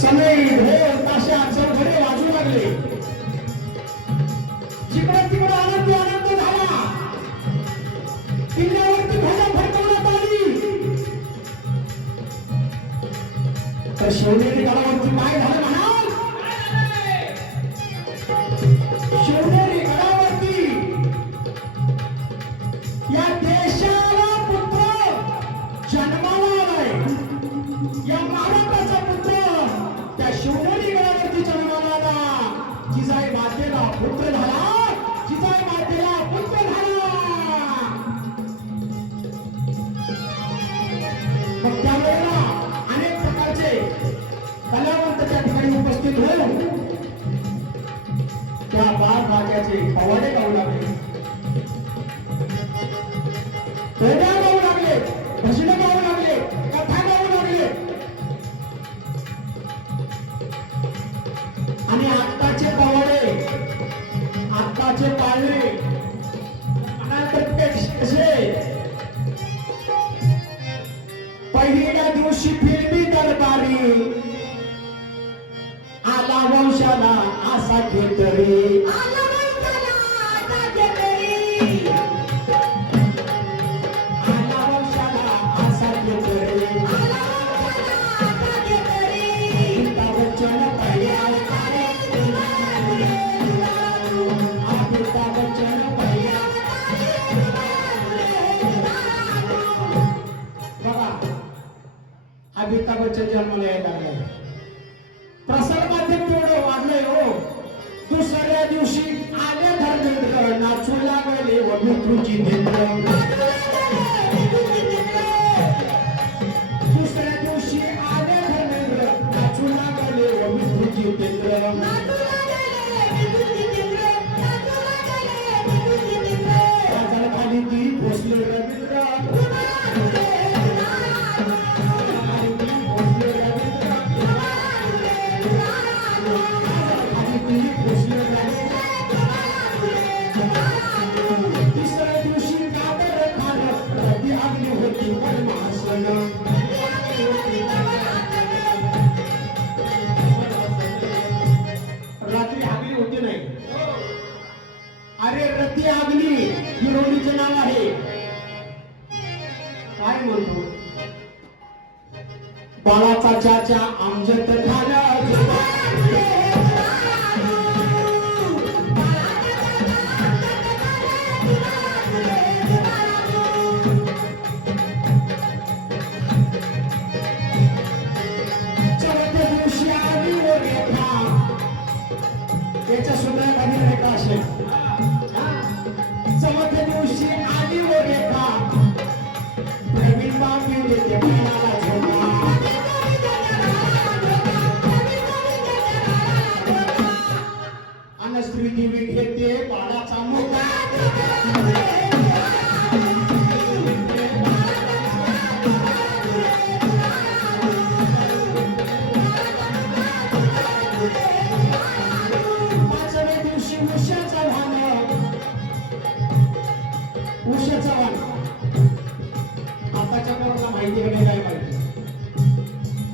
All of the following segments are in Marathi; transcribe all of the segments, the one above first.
समीर ढोल ताशे सर्व घडे वाजू लागले. 住我一路。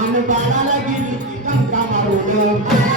आणि बाळाला गेली की कंका मारून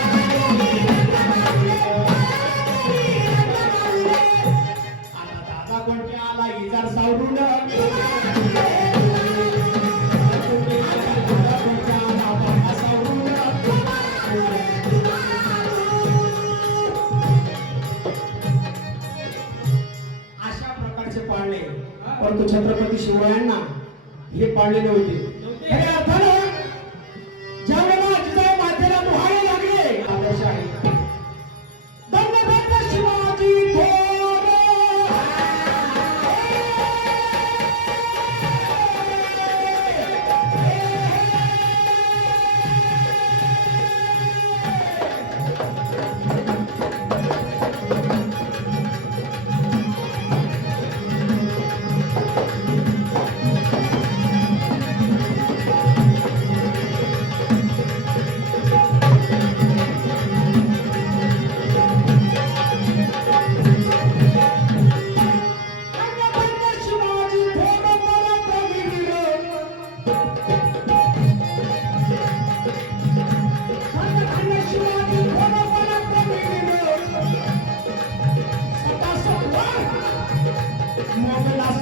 লাস্ট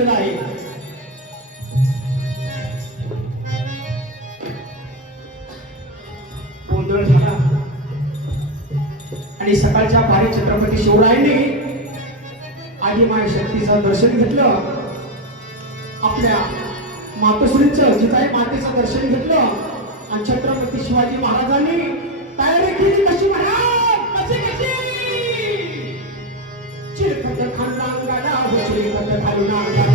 रणांगणामध्ये आहे. गोंधळ झाला. आणि सकाळच्या पारी छत्रपती शिवरायांनी आधी माय शक्तीचं दर्शन घेतलं. आपल्या मातोश्रीचं जिजाई मातेचं दर्शन घेतलं. आणि छत्रपती शिवाजी महाराजांनी तयारी केली कशी महाराज? कशी कशी? चिरखत खांदांगाला हो चिरखत खालून अंगाला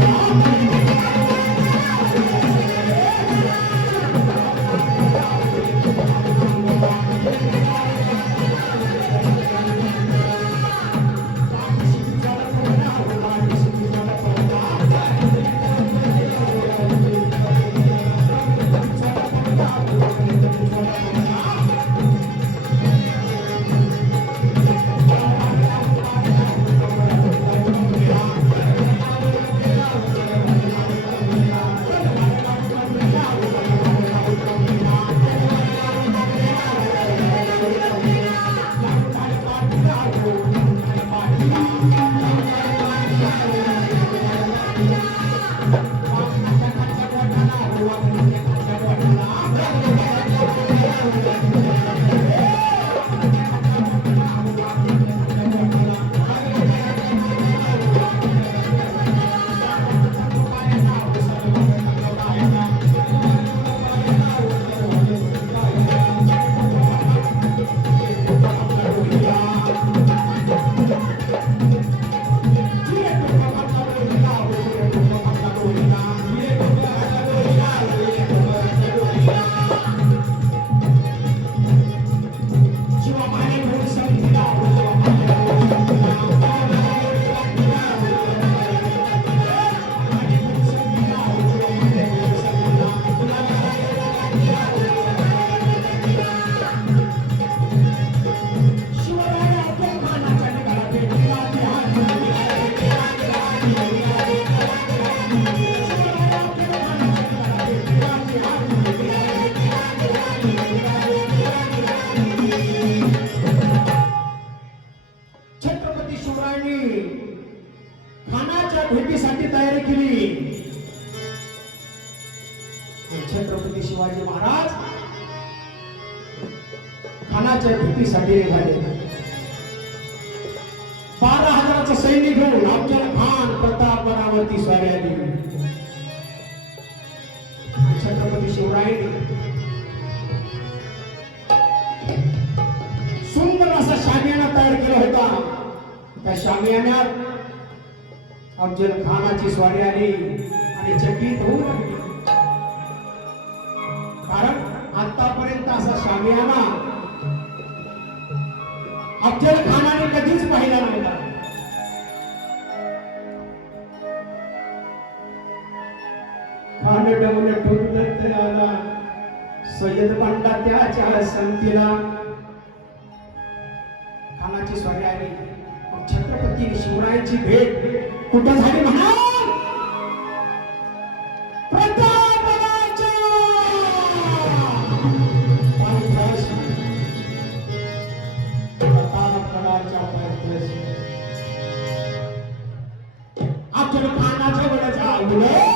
त्या शामियान्यात अफजल खानाची स्वारी आली आणि चकित होऊन कारण आतापर्यंत असा शामियाना अफजल खानाने कधीच पाहिला नव्हता खान डवल ठोकत आला. सय्यद पंडा त्याच्या संगतीला मग छत्रपती शिवरायांची भेट कुठं झाली म्हणा प्रतापगडाच्या खानाच्या